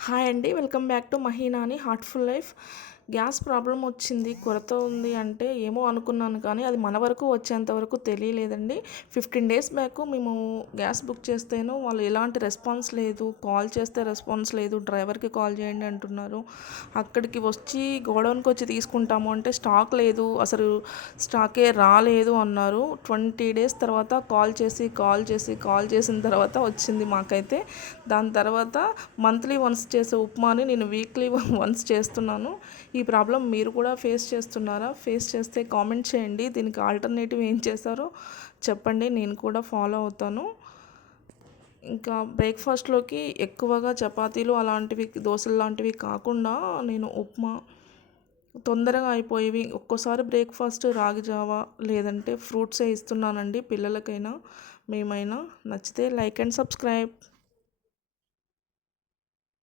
Hi అండి. Welcome back to మహీనాని heartful life. Gas problem వచ్చింది. కొరత ఉంది అంటే ఏమో అనుకున్నాను కానీ అది మన వరకు వచ్చేంత వరకు తెలియలేదండి. 15 డేస్ బ్యాక్ మేము గ్యాస్ బుక్ చేస్తేను వాళ్ళు ఎలాంటి రెస్పాన్స్ లేదు. కాల్ చేస్తే రెస్పాన్స్ లేదు. డ్రైవర్‌కి కాల్ చేయండి అంటున్నారు. అక్కడికి వచ్చి గోడౌన్‌కి వచ్చి తీసుకుంటాము అంటే స్టాక్ లేదు. అసలు స్టాకే రాలేదు అన్నారు. 20 డేస్ తర్వాత కాల్ చేసిన తర్వాత వచ్చింది మాకైతే. దాని తర్వాత మంత్లీ వన్స్ చేసే ఉప్మాని నేను వీక్లీ వన్స్ చేస్తున్నాను. ఈ ప్రాబ్లం మీరు కూడా ఫేస్ చేస్తున్నారా? ఫేస్ చేస్తే కామెంట్ చేయండి. దీనికి ఆల్టర్నేటివ్ ఏం చేశారో చెప్పండి, నేను కూడా ఫాలో అవుతాను. ఇంకా బ్రేక్ఫాస్ట్లోకి ఎక్కువగా చపాతీలు అలాంటివి, దోశలు లాంటివి కాకుండా నేను ఉప్మా, తొందరగా అయిపోయేవి, ఒక్కోసారి బ్రేక్ఫాస్ట్ రాగి జావా లేదంటే ఫ్రూట్సే ఇస్తున్నానండి పిల్లలకైనా మేమైనా. నచ్చితే లైక్ అండ్ సబ్స్క్రైబ్.